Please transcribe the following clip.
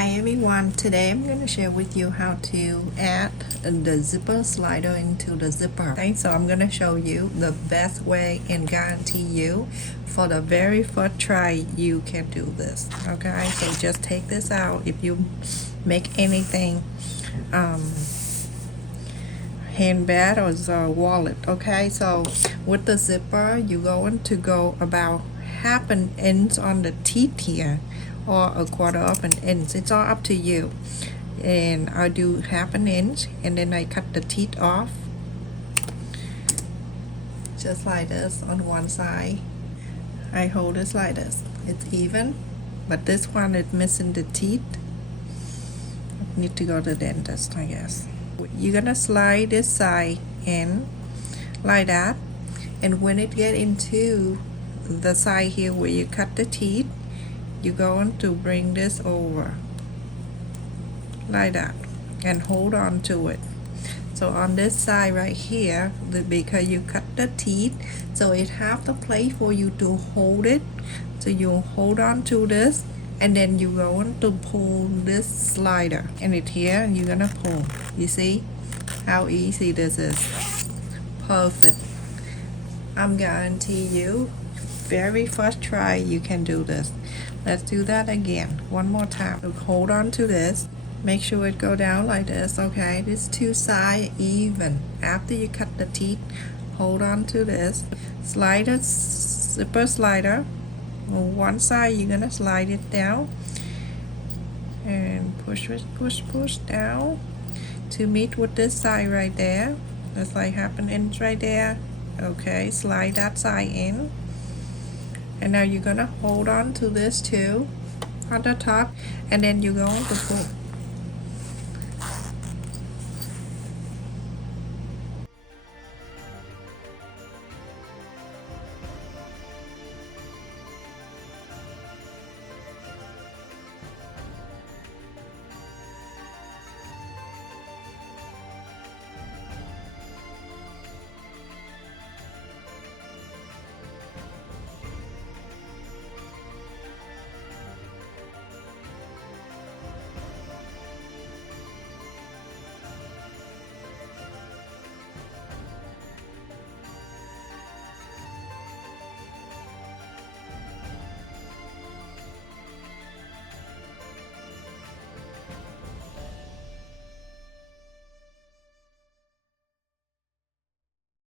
Hi everyone, today I'm going to share with you how to add the zipper slider into the zipper. Okay, so I'm going to show you the best way and guarantee you for the very first try you can do this. Okay, so just take this out if you make anything handbag or wallet. Okay, so with the zipper you're going to go about half an inch on the teeth here or a quarter of an inch. It's all up to you. And I do half an inch and then I cut the teeth off just like this on one side. I hold this like this. It's even, but this one is missing the teeth. I need to go to the dentist, I guess. You're gonna slide this side in like that, and when it get into the side here where you cut the teeth, you're going to bring this over like that and hold on to it. So on this side right here, because you cut the teeth, so it have the place for you to hold it. So you hold on to this and then you're going to pull this slider, and it here you're gonna pull. You see how easy this is? Perfect. I'm guarantee you very first try you can do this. Let's do that again one more time. So hold on to this, make sure it go down like this. Okay, this two side even. After you cut the teeth, hold on to this, slider, zipper slider. On one side you're gonna slide it down and push down to meet with this side right there. That's like half an inch right there. Okay, slide that side in, and now you're gonna hold on to this too on the top, and then you're going to pull.